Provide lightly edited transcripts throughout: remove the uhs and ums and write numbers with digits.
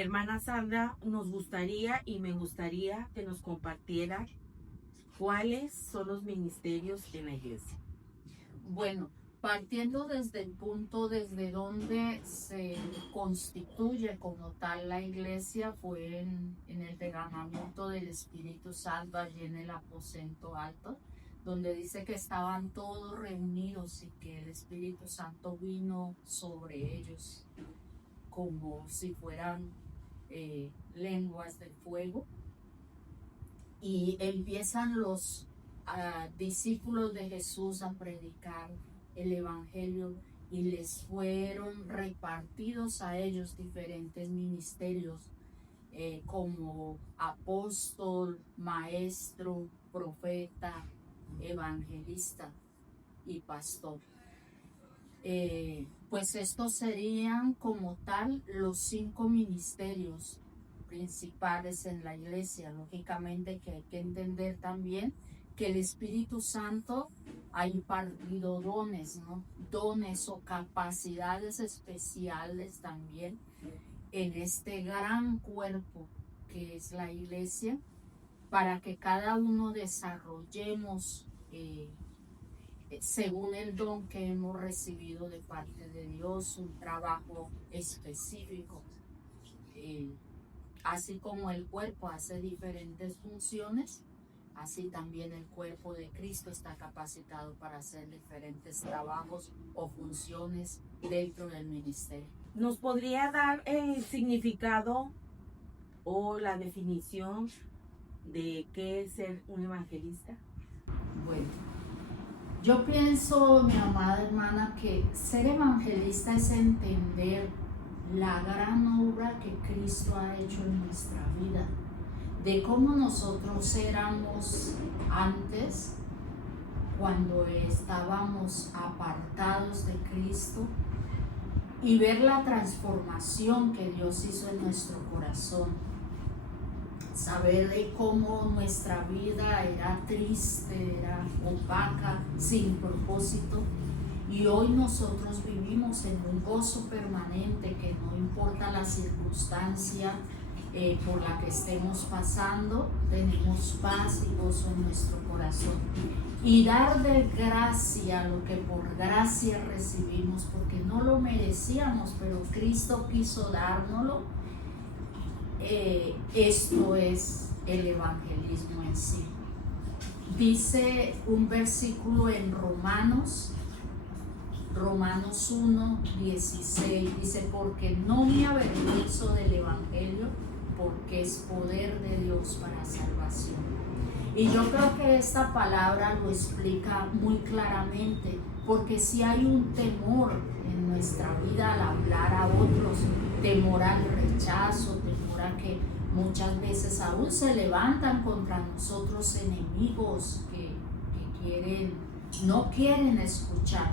Hermana Sandra, nos gustaría y me gustaría que nos compartiera cuáles son los ministerios en la iglesia. Bueno, partiendo desde el punto desde donde se constituye como tal la iglesia fue en el derramamiento del Espíritu Santo allí en el aposento alto, donde dice que estaban todos reunidos y que el Espíritu Santo vino sobre ellos como si fueran lenguas de fuego, y empiezan los discípulos de Jesús a predicar el evangelio y les fueron repartidos a ellos diferentes ministerios como apóstol, maestro, profeta, evangelista y pastor. Pues estos serían como tal los 5 ministerios principales en la iglesia. Lógicamente que hay que entender también que el Espíritu Santo ha impartido dones, ¿no? Dones o capacidades especiales también en este gran cuerpo que es la iglesia, para que cada uno desarrollemos según el don que hemos recibido de parte de Dios, un trabajo específico. Así como el cuerpo hace diferentes funciones, así también el cuerpo de Cristo está capacitado para hacer diferentes trabajos o funciones dentro del ministerio. ¿Nos podría dar el significado o la definición de qué es ser un evangelista? Bueno, yo pienso, mi amada hermana, que ser evangelista es entender la gran obra que Cristo ha hecho en nuestra vida, de cómo nosotros éramos antes, cuando estábamos apartados de Cristo, y ver la transformación que Dios hizo en nuestro corazón. Saber de cómo nuestra vida era triste, era opaca, sin propósito, y hoy nosotros vivimos en un gozo permanente que no importa la circunstancia por la que estemos pasando, tenemos paz y gozo en nuestro corazón. Y dar de gracia lo que por gracia recibimos, porque no lo merecíamos, pero Cristo quiso dárnoslo. Esto es el evangelismo en sí. Dice un versículo en Romanos 1, 16, dice: porque no me avergüenzo del evangelio, porque es poder de Dios para salvación. Y yo creo que esta palabra lo explica muy claramente, porque si hay un temor en nuestra vida al hablar a otros, temor al rechazo, temor a que muchas veces aún se levantan contra nosotros enemigos que no quieren escuchar,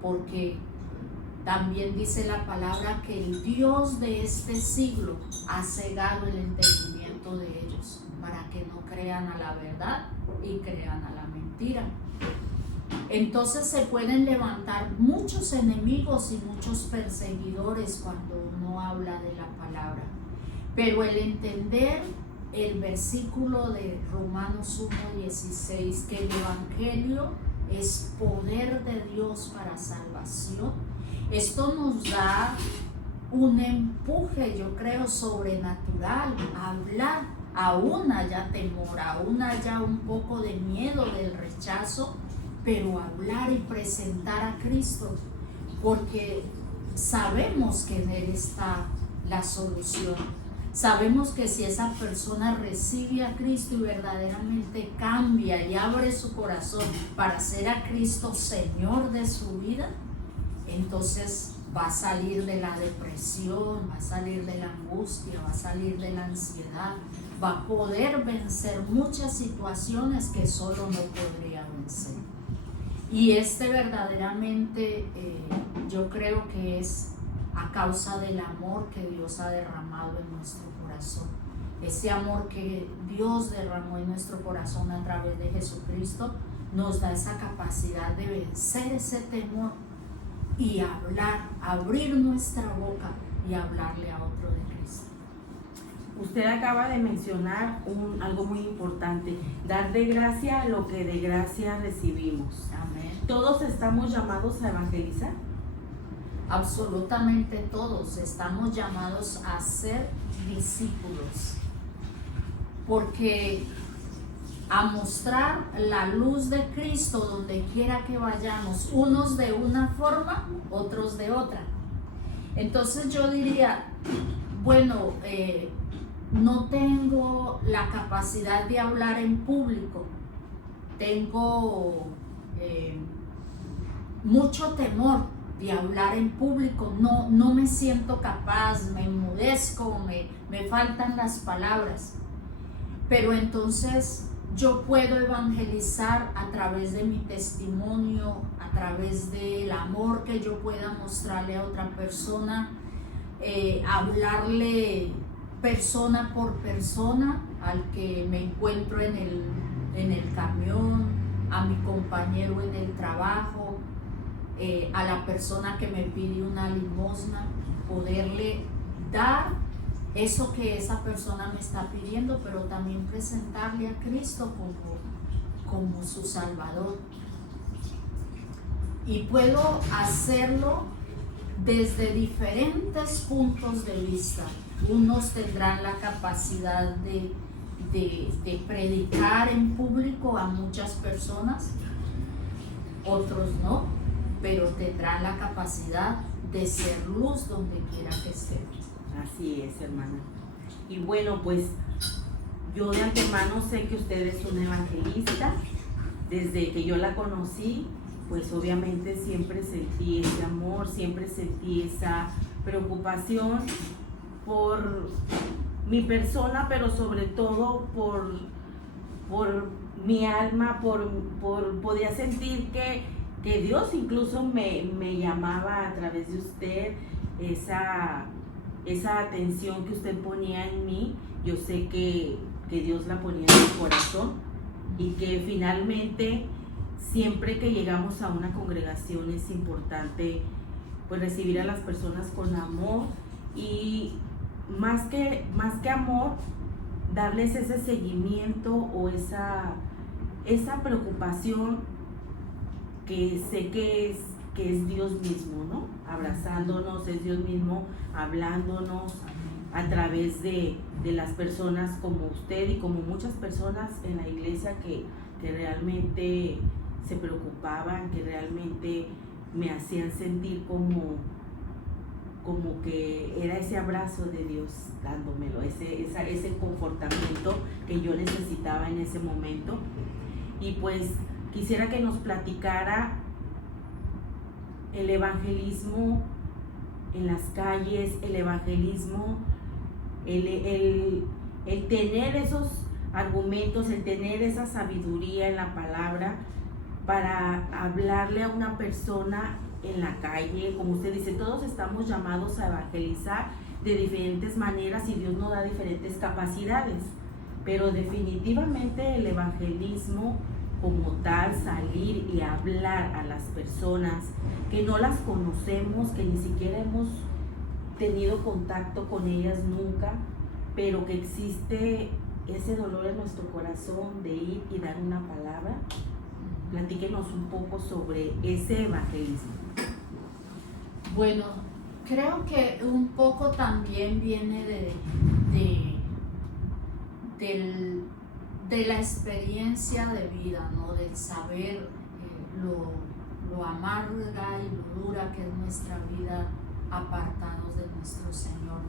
porque también dice la palabra que el Dios de este siglo ha cegado el entendimiento de ellos para que no crean a la verdad y crean a la mentira. Entonces se pueden levantar muchos enemigos y muchos perseguidores cuando uno habla de la palabra, pero el entender el versículo de Romanos 1:16, que el evangelio es poder de Dios para salvación, esto nos da un empuje, yo creo, sobrenatural a hablar. Aún haya temor, aún haya un poco de miedo del rechazo, pero hablar y presentar a Cristo, porque sabemos que en Él está la solución. Sabemos que si esa persona recibe a Cristo y verdaderamente cambia y abre su corazón para hacer a Cristo Señor de su vida, entonces va a salir de la depresión, va a salir de la angustia, va a salir de la ansiedad, va a poder vencer muchas situaciones que solo no podría vencer. Y verdaderamente yo creo que es a causa del amor que Dios ha derramado en nuestro corazón. Ese amor que Dios derramó en nuestro corazón a través de Jesucristo nos da esa capacidad de vencer ese temor y hablar, abrir nuestra boca y hablarle a otro de Cristo. usted acaba de mencionar algo muy importante, dar de gracia lo que de gracia recibimos. Amén. ¿Todos estamos llamados a evangelizar? Absolutamente todos estamos llamados a ser discípulos, porque a mostrar la luz de Cristo donde quiera que vayamos, unos de una forma, otros de otra. Entonces yo diría, bueno, no tengo la capacidad de hablar en público, tengo mucho temor de hablar en público, no me siento capaz, me enmudezco, me faltan las palabras, pero entonces yo puedo evangelizar a través de mi testimonio, a través del amor que yo pueda mostrarle a otra persona, hablarle persona por persona al que me encuentro en el camión, a mi compañero en el trabajo, a la persona que me pide una limosna, poderle dar eso que esa persona me está pidiendo, pero también presentarle a Cristo como su Salvador. Y puedo hacerlo desde diferentes puntos de vista. Unos tendrán la capacidad de predicar en público a muchas personas, otros no, pero tendrán la capacidad de ser luz donde quiera que esté. Así es, hermana. Y bueno, pues yo de antemano sé que usted es una evangelista. Desde que yo la conocí, pues obviamente siempre sentí ese amor, siempre sentí esa preocupación por mi persona, pero sobre todo por mi alma, podía sentir que Dios incluso me llamaba a través de usted, esa atención que usted ponía en mí. Yo sé que Dios la ponía en mi corazón y que finalmente siempre que llegamos a una congregación es importante pues recibir a las personas con amor y más que amor, darles ese seguimiento o esa preocupación que sé que es Dios mismo, ¿no? Abrazándonos, es Dios mismo hablándonos a través de las personas como usted y como muchas personas en la iglesia que realmente se preocupaban, que realmente me hacían sentir como que era ese abrazo de Dios dándomelo, ese confortamiento que yo necesitaba en ese momento. Y pues quisiera que nos platicara el evangelismo en las calles, el evangelismo, el tener esos argumentos, el tener esa sabiduría en la palabra para hablarle a una persona en la calle. Como usted dice, todos estamos llamados a evangelizar de diferentes maneras y Dios nos da diferentes capacidades, pero definitivamente el evangelismo como tal, salir y hablar a las personas que no las conocemos, que ni siquiera hemos tenido contacto con ellas nunca, pero que existe ese dolor en nuestro corazón de ir y dar una palabra. Platíquenos un poco sobre ese evangelismo. Bueno, creo que un poco también viene de la experiencia de vida, ¿no? Del saber lo amarga y lo dura que es nuestra vida apartados de nuestro Señor.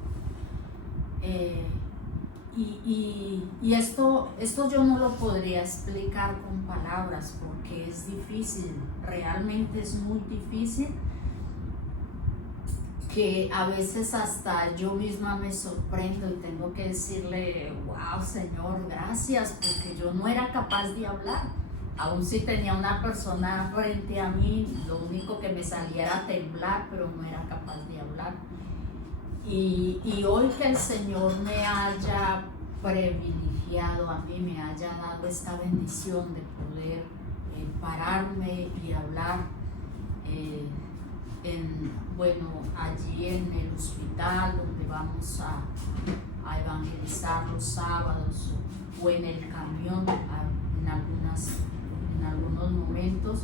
Y esto yo no lo podría explicar con palabras porque es difícil, realmente es muy difícil, que a veces hasta yo misma me sorprendo y tengo que decirle, wow, Señor, gracias, porque yo no era capaz de hablar. Aún si tenía una persona frente a mí, lo único que me salía era temblar, pero no era capaz de hablar. Y hoy que el Señor me haya privilegiado, a mí me haya dado esta bendición de poder pararme y hablar bueno, allí en el hospital donde vamos a evangelizar los sábados, o en el camión en algunos momentos,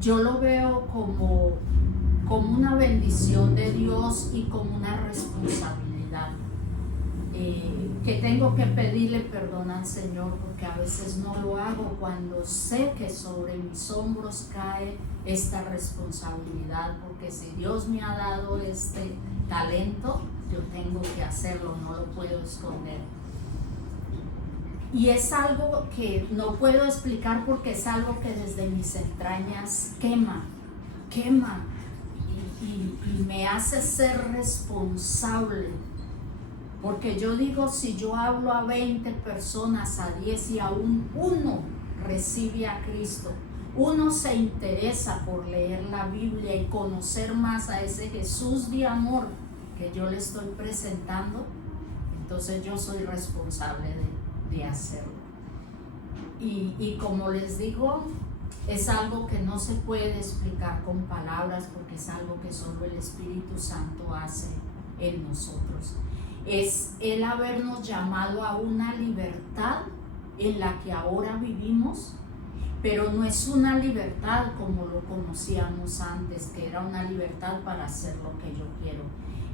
yo lo veo como una bendición de Dios y como una responsabilidad que tengo que pedirle perdón al Señor, porque a veces no lo hago cuando sé que sobre mis hombros cae esta responsabilidad, porque si Dios me ha dado este talento, yo tengo que hacerlo, no lo puedo esconder. Y es algo que no puedo explicar porque es algo que desde mis entrañas quema y me hace ser responsable. Porque yo digo, si yo hablo a 20 personas, a 10 y aún uno recibe a Cristo, uno se interesa por leer la Biblia y conocer más a ese Jesús de amor que yo le estoy presentando, entonces yo soy responsable de hacerlo. Y como les digo, es algo que no se puede explicar con palabras porque es algo que solo el Espíritu Santo hace en nosotros. Es el habernos llamado a una libertad en la que ahora vivimos, pero no es una libertad como lo conocíamos antes, que era una libertad para hacer lo que yo quiero.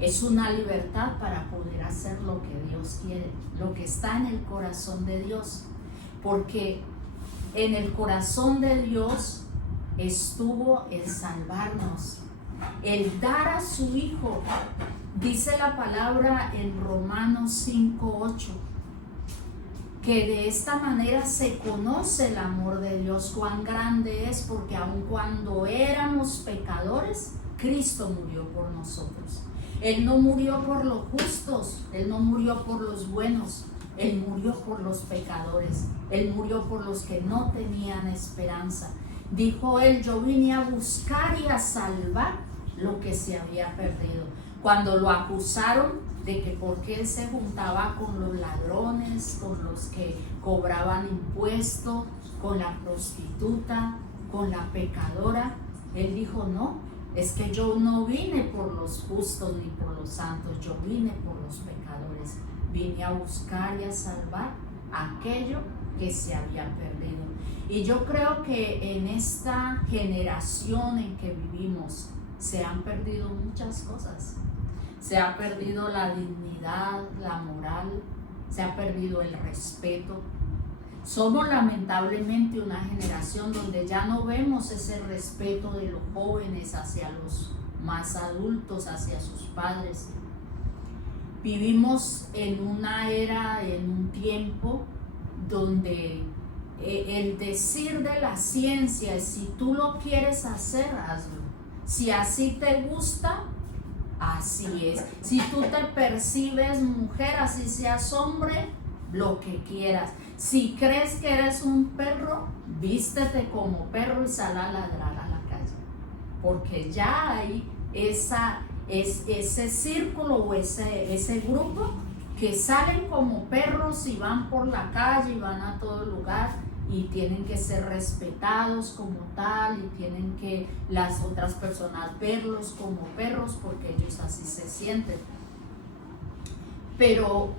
Es una libertad para poder hacer lo que Dios quiere, lo que está en el corazón de Dios, porque en el corazón de Dios estuvo el salvarnos, el dar a su Hijo. Dice la palabra en Romanos 5:8, que de esta manera se conoce el amor de Dios, cuán grande es, porque aun cuando éramos pecadores, Cristo murió por nosotros. Él no murió por los justos, Él no murió por los buenos, Él murió por los pecadores, Él murió por los que no tenían esperanza. Dijo Él, yo vine a buscar y a salvar lo que se había perdido. Cuando lo acusaron de que porque Él se juntaba con los ladrones, con los que cobraban impuestos, con la prostituta, con la pecadora, Él dijo, no, es que yo no vine por los justos ni por los santos, yo vine por los pecadores. Vine a buscar y a salvar aquello que se había perdido. Y yo creo que en esta generación en que vivimos se han perdido muchas cosas. Se ha perdido la dignidad, la moral, se ha perdido el respeto. Somos lamentablemente una generación donde ya no vemos ese respeto de los jóvenes hacia los más adultos, hacia sus padres. Vivimos en una era, en un tiempo donde el decir de la ciencia es: si tú lo quieres hacer, hazlo. Si así te gusta, así es. Si tú te percibes mujer, así seas hombre, lo que quieras. Si crees que eres un perro, vístete como perro y sal a ladrar a la calle. Porque ya hay ese círculo o ese grupo que salen como perros y van por la calle y van a todo lugar y tienen que ser respetados como tal y tienen que las otras personas verlos como perros porque ellos así se sienten. Pero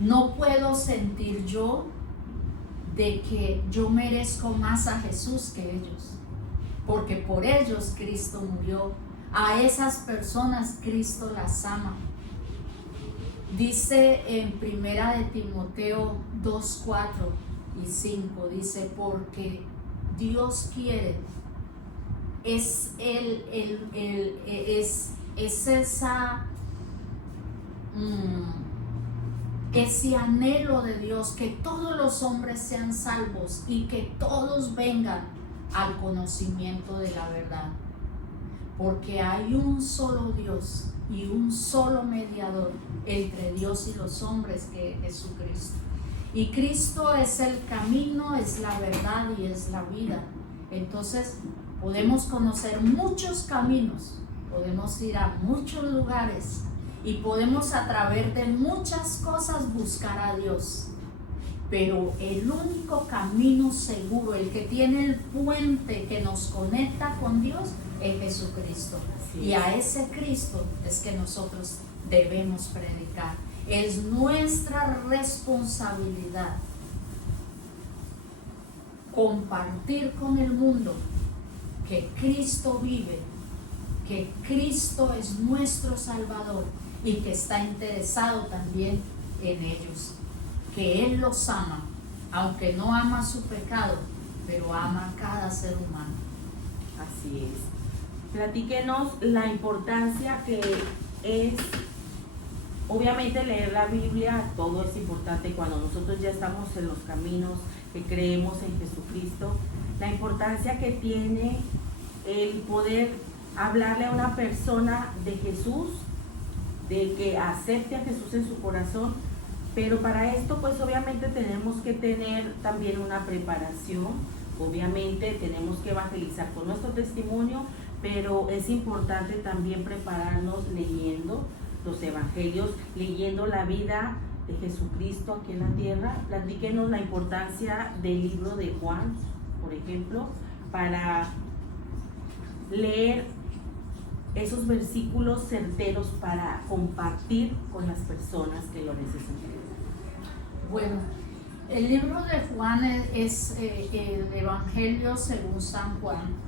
no puedo sentir yo de que yo merezco más a Jesús que ellos, porque por ellos Cristo murió. A esas personas Cristo las ama. Dice en 1 de Timoteo 2:4 y 5, dice: porque Dios quiere, es ese anhelo de Dios, que todos los hombres sean salvos y que todos vengan al conocimiento de la verdad. Porque hay un solo Dios y un solo mediador entre Dios y los hombres, que es Jesucristo. Y Cristo es el camino, es la verdad y es la vida. Entonces podemos conocer muchos caminos, podemos ir a muchos lugares y podemos a través de muchas cosas buscar a Dios. pero el único camino seguro, el que tiene el puente que nos conecta con Dios, es Jesucristo. Y a ese Cristo es que nosotros debemos predicar. Es nuestra responsabilidad compartir con el mundo que Cristo vive, que Cristo es nuestro Salvador y que está interesado también en ellos, que Él los ama, aunque no ama su pecado, pero ama a cada ser humano. Así es. Platíquenos la importancia que es, obviamente leer la Biblia, todo es importante cuando nosotros ya estamos en los caminos, que creemos en Jesucristo, la importancia que tiene el poder hablarle a una persona de Jesús, de que acepte a Jesús en su corazón, pero para esto pues obviamente tenemos que tener también una preparación, obviamente tenemos que evangelizar con nuestro testimonio, pero es importante también prepararnos leyendo los evangelios, leyendo la vida de Jesucristo aquí en la tierra. Platíquenos la importancia del libro de Juan, por ejemplo, para leer esos versículos certeros para compartir con las personas que lo necesitan. Bueno, el libro de Juan es el Evangelio según San Juan.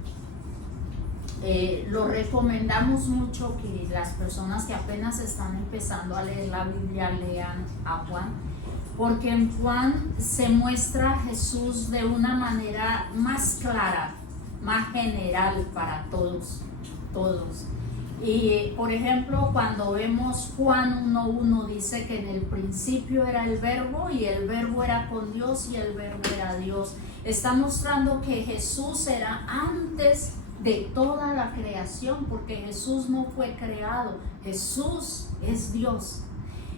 Lo recomendamos mucho que las personas que apenas están empezando a leer la Biblia lean a Juan, porque en Juan se muestra a Jesús de una manera más clara, más general para todos. Y por ejemplo, cuando vemos Juan 1:1 dice que en el principio era el verbo y el verbo era con Dios y el verbo era Dios. Está mostrando que Jesús era antes de toda la creación, porque Jesús no fue creado, Jesús es Dios.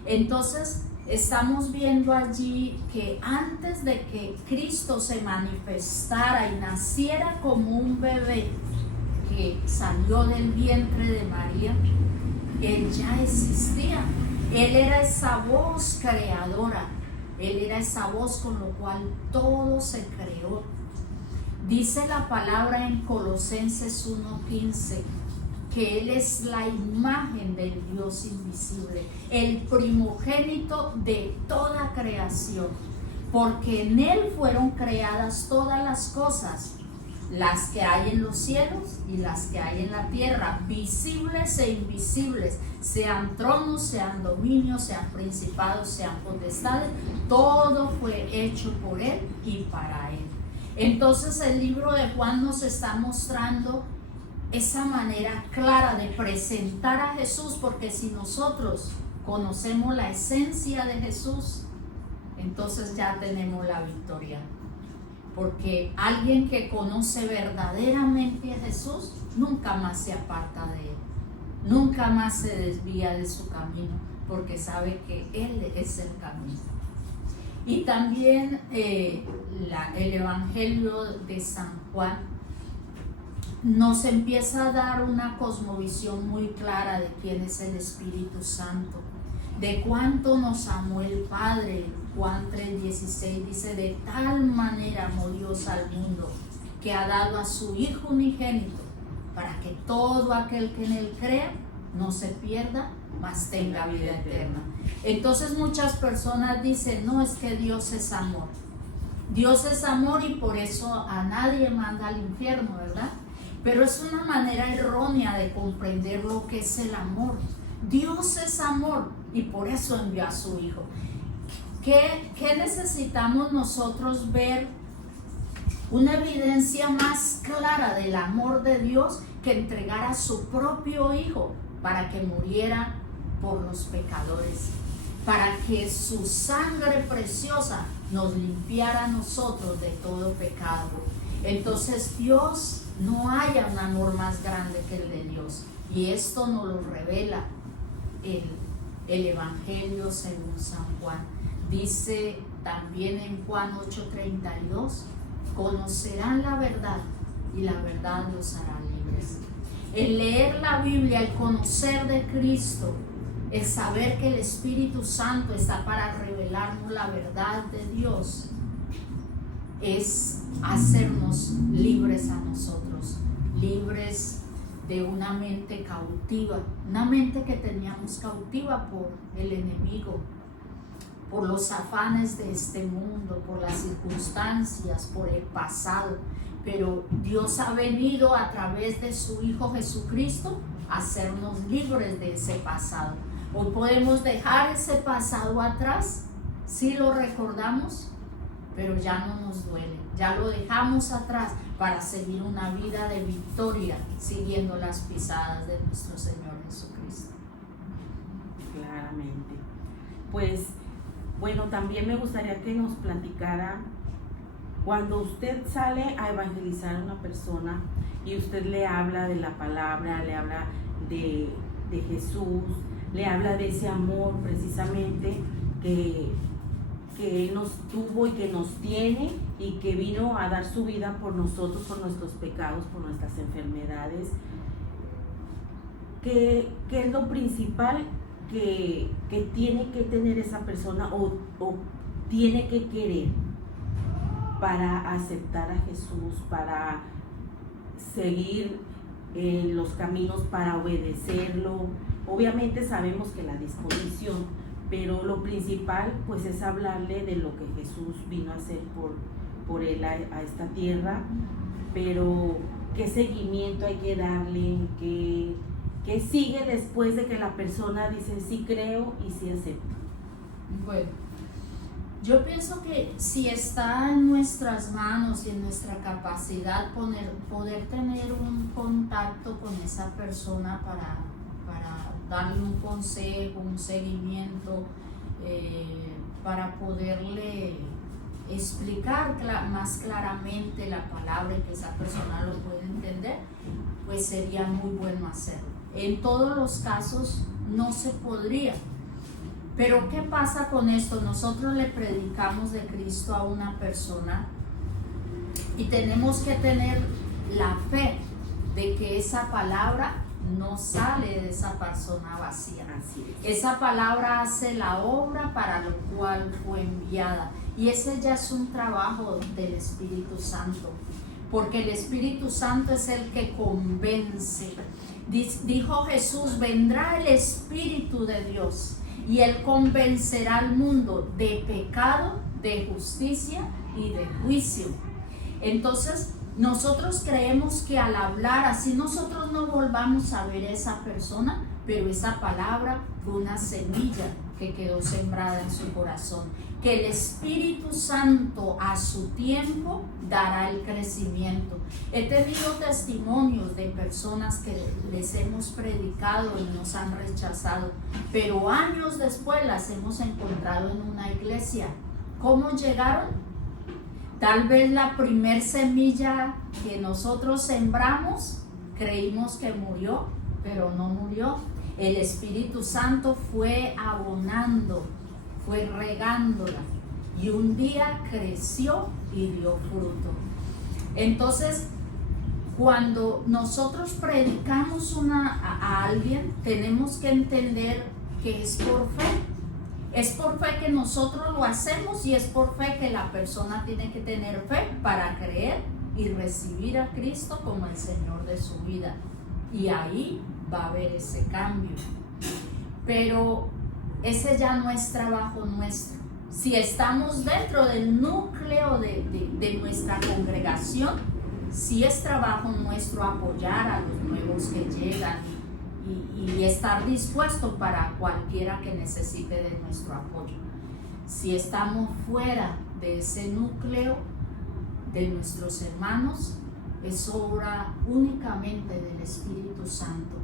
Entonces estamos viendo allí que antes de que Cristo se manifestara y naciera como un bebé que salió del vientre de María, Él ya existía. Él era esa voz creadora, Él era esa voz con lo cual todo se creó. Dice la palabra en Colosenses 1:15 que Él es la imagen del Dios invisible, el primogénito de toda creación, porque en Él fueron creadas todas las cosas, las que hay en los cielos y las que hay en la tierra, visibles e invisibles, sean tronos, sean dominios, sean principados, sean potestades, todo fue hecho por Él y para Él. Entonces el libro de Juan nos está mostrando esa manera clara de presentar a Jesús, porque si nosotros conocemos la esencia de Jesús, entonces ya tenemos la victoria. Porque alguien que conoce verdaderamente a Jesús nunca más se aparta de Él, nunca más se desvía de su camino, porque sabe que Él es el camino. Y también el Evangelio de San Juan nos empieza a dar una cosmovisión muy clara de quién es el Espíritu Santo, de cuánto nos amó el Padre. Juan 3:16 dice: de tal manera amó Dios al mundo que ha dado a su Hijo unigénito, para que todo aquel que en Él crea no se pierda, mas tenga vida eterna. Entonces muchas personas dicen: no, es que Dios es amor. Dios es amor y por eso a nadie manda al infierno, ¿verdad? Pero es una manera errónea de comprender lo que es el amor. Dios es amor y por eso envió a su Hijo. ¿Qué necesitamos nosotros ver? Una evidencia más clara del amor de Dios que entregar a su propio Hijo para que muriera por los pecadores, para que su sangre preciosa nos limpiara a nosotros de todo pecado. Entonces Dios, no haya un amor más grande que el de Dios, y esto nos lo revela el Evangelio según San Juan. Dice también en Juan 8:32: conocerán la verdad y la verdad los hará libres. El leer la Biblia, el conocer de Cristo, el saber que el Espíritu Santo está para revelarnos la verdad de Dios, es hacernos libres a nosotros, libres de una mente cautiva, una mente que teníamos cautiva por el enemigo, por los afanes de este mundo, por las circunstancias, por el pasado. Pero Dios ha venido a través de su Hijo Jesucristo a hacernos libres de ese pasado. Hoy podemos dejar ese pasado atrás, sí lo recordamos, pero ya no nos duele, ya lo dejamos atrás para seguir una vida de victoria, siguiendo las pisadas de nuestro Señor Jesucristo. Claramente. Pues, bueno, también me gustaría que nos platicara, cuando usted sale a evangelizar a una persona y usted le habla de la palabra, le habla de Jesús, le habla de ese amor precisamente que Él nos tuvo y que nos tiene y que vino a dar su vida por nosotros, por nuestros pecados, por nuestras enfermedades. ¿Qué es lo principal que tiene que tener esa persona o tiene que querer para aceptar a Jesús, para seguir los caminos, para obedecerlo? Obviamente sabemos que la disposición, pero lo principal pues es hablarle de lo que Jesús vino a hacer por él a esta tierra, pero qué seguimiento hay que darle, qué sigue después de que la persona dice sí creo y sí acepto. Bueno, yo pienso que si está en nuestras manos y en nuestra capacidad poder tener un contacto con esa persona para darle un consejo, un seguimiento, para poderle explicar más claramente la palabra y que esa persona lo pueda entender, pues sería muy bueno hacerlo. En todos los casos no se podría. Pero ¿qué pasa con esto? Nosotros le predicamos de Cristo a una persona y tenemos que tener la fe de que esa palabra no sale de esa persona vacía. Así es. Esa palabra hace la obra para lo cual fue enviada. Y ese ya es un trabajo del Espíritu Santo, porque el Espíritu Santo es el que convence. Dijo Jesús, vendrá el Espíritu de Dios y Él convencerá al mundo de pecado, de justicia y de juicio. Entonces, nosotros creemos que al hablar, así nosotros no volvamos a ver a esa persona, pero esa palabra fue una semilla que quedó sembrada en su corazón, que el Espíritu Santo a su tiempo dará el crecimiento. He tenido testimonios de personas que les hemos predicado y nos han rechazado, pero años después las hemos encontrado en una iglesia. ¿Cómo llegaron? Tal vez la primer semilla que nosotros sembramos, creímos que murió, pero no murió. El Espíritu Santo fue abonando, fue regándola y un día creció y dio fruto. Entonces, cuando nosotros predicamos a alguien, tenemos que entender que es por fe. Es por fe que nosotros lo hacemos y es por fe que la persona tiene que tener fe para creer y recibir a Cristo como el Señor de su vida. Y ahí va a haber ese cambio. Pero ese ya no es trabajo nuestro. Si estamos dentro del núcleo de nuestra congregación, sí es trabajo nuestro apoyar a los nuevos que llegan y estar dispuesto para cualquiera que necesite de nuestro apoyo. Si estamos fuera de ese núcleo de nuestros hermanos, es obra únicamente del Espíritu Santo,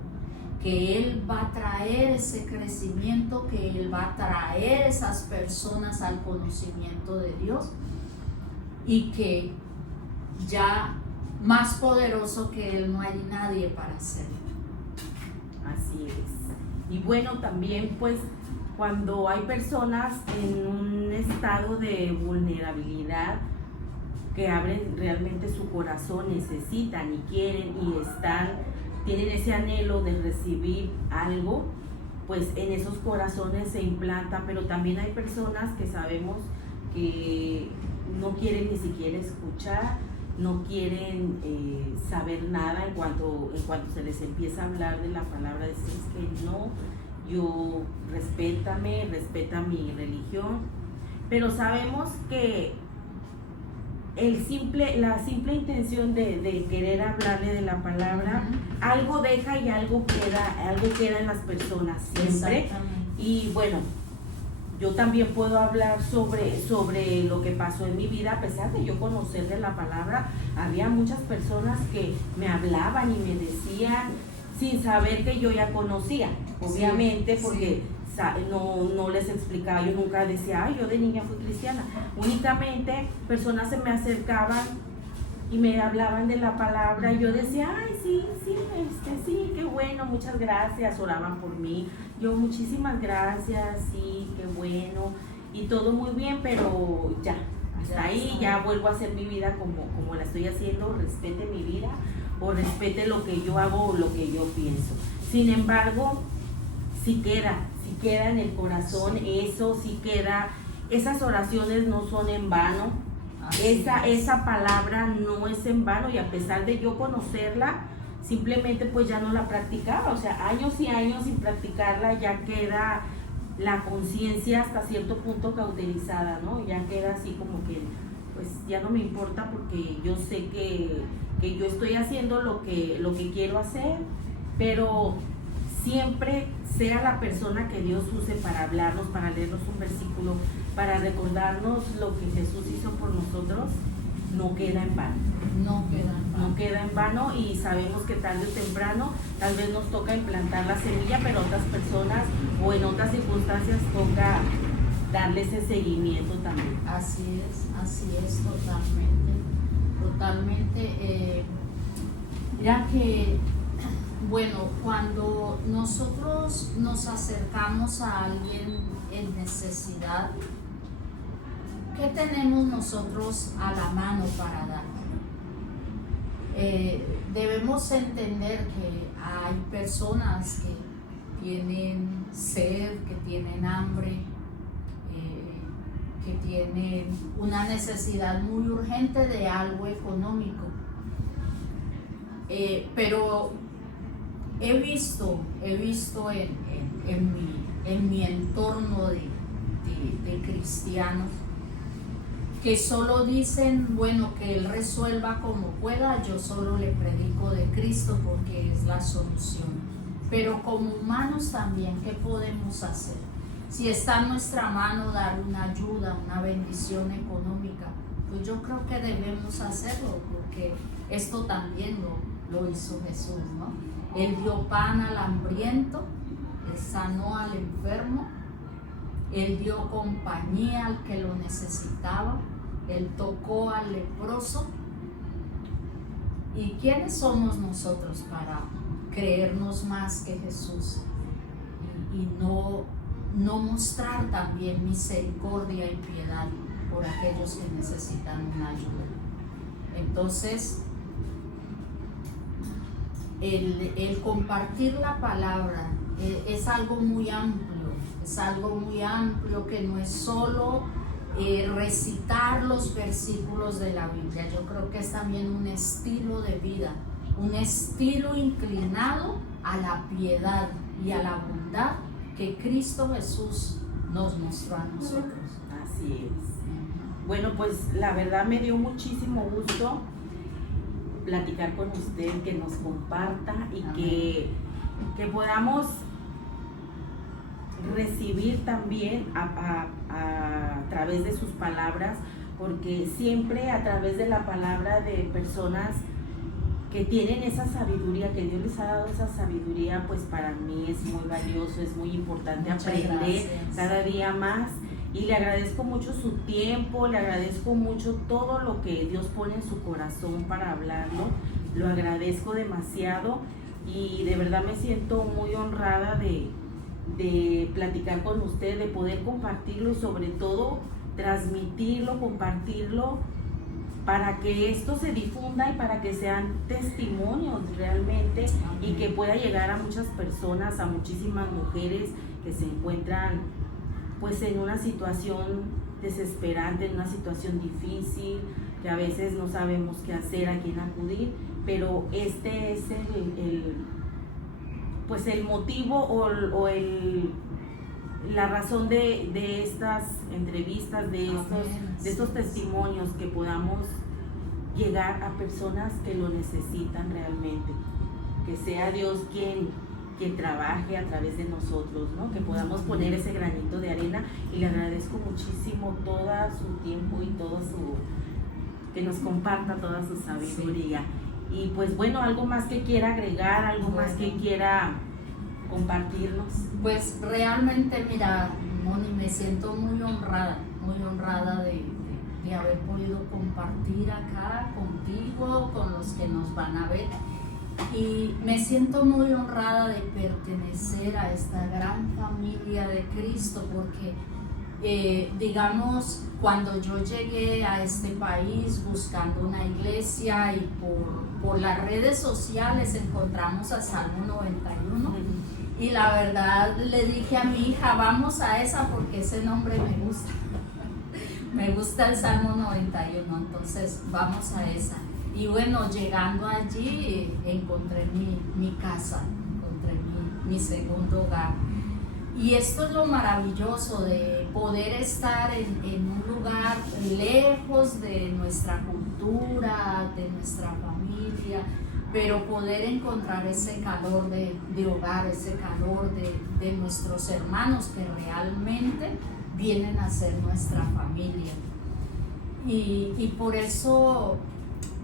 que Él va a traer ese crecimiento, que Él va a traer esas personas al conocimiento de Dios y que ya más poderoso que Él no hay nadie para hacerlo. Así es. Y bueno, también pues cuando hay personas en un estado de vulnerabilidad, que abren realmente su corazón, necesitan y quieren y tienen ese anhelo de recibir algo, pues en esos corazones se implanta, pero también hay personas que sabemos que no quieren ni siquiera escuchar, no quieren saber nada en cuanto se les empieza a hablar de la palabra, decir que no, yo respeta mi religión, pero sabemos que la simple intención de querer hablarle de la palabra, algo deja y algo queda en las personas siempre. Y bueno, yo también puedo hablar sobre lo que pasó en mi vida. A pesar de yo conocer de la palabra, había muchas personas que me hablaban y me decían sin saber que yo ya conocía, obviamente, porque no les explicaba. Yo nunca decía, ay, yo de niña fui cristiana. Únicamente personas se me acercaban y me hablaban de la palabra y yo decía, ay, sí, qué bueno, muchas gracias, oraban por mí, yo muchísimas gracias, sí, qué bueno, y todo muy bien, pero ya, hasta ahí ya vuelvo a hacer mi vida como la estoy haciendo, respete mi vida o respete lo que yo hago o lo que yo pienso. Sin embargo, sí queda en el corazón, eso sí queda, esas oraciones no son en vano, esa palabra no es en vano, y a pesar de yo conocerla, simplemente pues ya no la practicaba, o sea, años y años sin practicarla, ya queda la conciencia hasta cierto punto cauterizada, ¿no? Ya queda así como que pues ya no me importa, porque yo sé que yo estoy haciendo lo que quiero hacer, pero siempre sea la persona que Dios use para hablarnos, para leernos un versículo, para recordarnos lo que Jesús hizo por nosotros, no queda en vano. No queda en vano, y sabemos que tarde o temprano tal vez nos toca implantar la semilla, pero a otras personas o en otras circunstancias toca darle ese seguimiento también. Así es, totalmente. Mira que, bueno, cuando nosotros nos acercamos a alguien en necesidad, ¿qué tenemos nosotros a la mano para dar? Debemos entender que hay personas que tienen sed, que tienen hambre, que tienen una necesidad muy urgente de algo económico. Pero he visto en mi entorno de cristianos que solo dicen, bueno, que él resuelva como pueda, yo solo le predico de Cristo porque es la solución. Pero como humanos también, ¿qué podemos hacer? Si está en nuestra mano dar una ayuda, una bendición económica, pues yo creo que debemos hacerlo, porque esto también lo hizo Jesús, ¿no? Él dio pan al hambriento, él sanó al enfermo, él dio compañía al que lo necesitaba, él tocó al leproso. ¿Y quiénes somos nosotros para creernos más que Jesús y no mostrar también misericordia y piedad por aquellos que necesitan una ayuda? Entonces, el compartir la palabra es algo muy amplio, que no es solo recitar los versículos de la Biblia. Yo creo que es también un estilo de vida, un estilo inclinado a la piedad y a la bondad que Cristo Jesús nos mostró a nosotros. Así es. Bueno, pues la verdad me dio muchísimo gusto platicar con usted, que nos comparta y que podamos recibir también a través de sus palabras, porque siempre a través de la palabra de personas que tienen esa sabiduría, que Dios les ha dado esa sabiduría, pues para mí es muy valioso, es muy importante. Muchas aprender gracias. Cada día más, y le agradezco mucho su tiempo, le agradezco mucho todo lo que Dios pone en su corazón para hablarlo, lo agradezco demasiado, y de verdad me siento muy honrada de platicar con usted, de poder compartirlo y sobre todo transmitirlo, compartirlo para que esto se difunda y para que sean testimonios realmente y que pueda llegar a muchas personas, a muchísimas mujeres que se encuentran pues en una situación desesperante, en una situación difícil, que a veces no sabemos qué hacer, a quién acudir, pero este es el motivo la razón de estas entrevistas, de estos testimonios, que podamos llegar a personas que lo necesitan realmente, que sea Dios quien trabaje a través de nosotros, ¿no? Que podamos poner ese granito de arena, y le agradezco muchísimo todo su tiempo y que nos comparta toda su sabiduría. Sí. Y pues bueno, algo más que quiera agregar, algo más que quiera compartirnos. Pues realmente, mira, Moni, me siento muy honrada de haber podido compartir acá contigo, con los que nos van a ver, y me siento muy honrada de pertenecer a esta gran familia de Cristo, porque digamos, cuando yo llegué a este país buscando una iglesia y por las redes sociales encontramos a Salmo 91, y la verdad le dije a mi hija, vamos a esa porque ese nombre me gusta. Me gusta el Salmo 91, entonces vamos a esa. Y bueno, llegando allí encontré mi casa, encontré mi segundo hogar. Y esto es lo maravilloso de poder estar en un lugar lejos de nuestra cultura, de nuestra familia, pero poder encontrar ese calor de hogar, ese calor de nuestros hermanos que realmente vienen a ser nuestra familia. Y por eso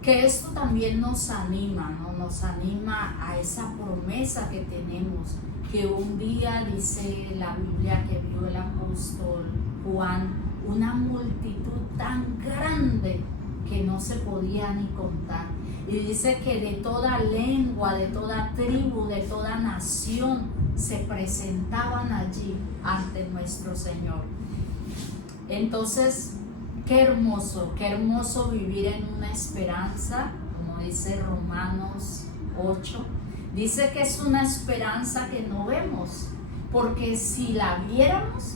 que esto también nos anima, ¿no? Nos anima a esa promesa que tenemos, que un día dice la Biblia que vio el apóstol Juan una multitud tan grande que no se podía ni contar. Y dice que de toda lengua, de toda tribu, de toda nación se presentaban allí ante nuestro Señor. Entonces, qué hermoso vivir en una esperanza, como dice Romanos 8. Dice que es una esperanza que no vemos, porque si la viéramos,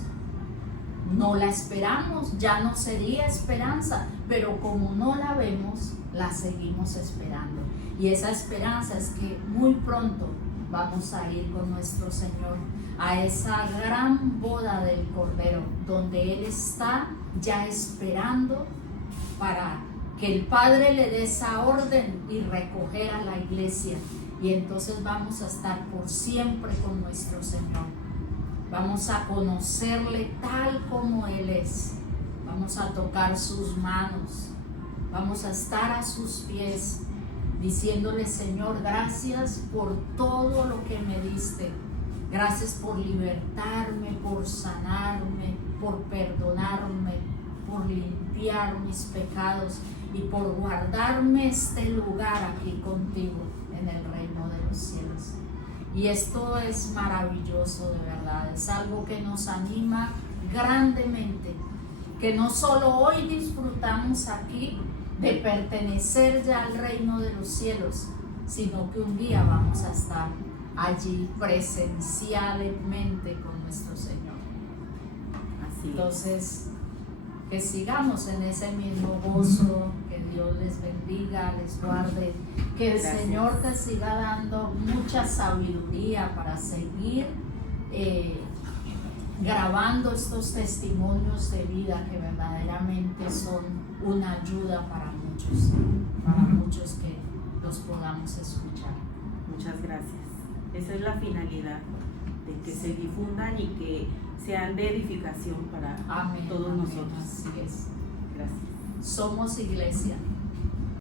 no la esperamos, ya no sería esperanza, pero como no la vemos, la seguimos esperando. Y esa esperanza es que muy pronto vamos a ir con nuestro Señor a esa gran boda del Cordero, donde Él está ya esperando para que el Padre le dé esa orden y recoger a la iglesia. Y entonces vamos a estar por siempre con nuestro Señor. Vamos a conocerle tal como Él es. Vamos a tocar sus manos. Vamos a estar a sus pies, diciéndole: Señor, gracias por todo lo que me diste. Gracias por libertarme, por sanarme, por perdonarme, por limpiar mis pecados y por guardarme este lugar aquí contigo en el reino de los cielos. Y esto es maravilloso, de verdad. Es algo que nos anima grandemente, que no solo hoy disfrutamos aquí de pertenecer ya al reino de los cielos, sino que un día vamos a estar allí presencialmente con nuestro Señor. Así. Entonces, que sigamos en ese mismo gozo, que Dios les bendiga, les guarde, que el Gracias. Señor te siga dando mucha sabiduría para seguir grabando estos testimonios de vida que verdaderamente son una ayuda para muchos que los podamos escuchar. Muchas gracias. Esa es la finalidad, de que se difundan y que sean de edificación para Amén, todos amén, nosotros. así es. Gracias. Somos iglesia.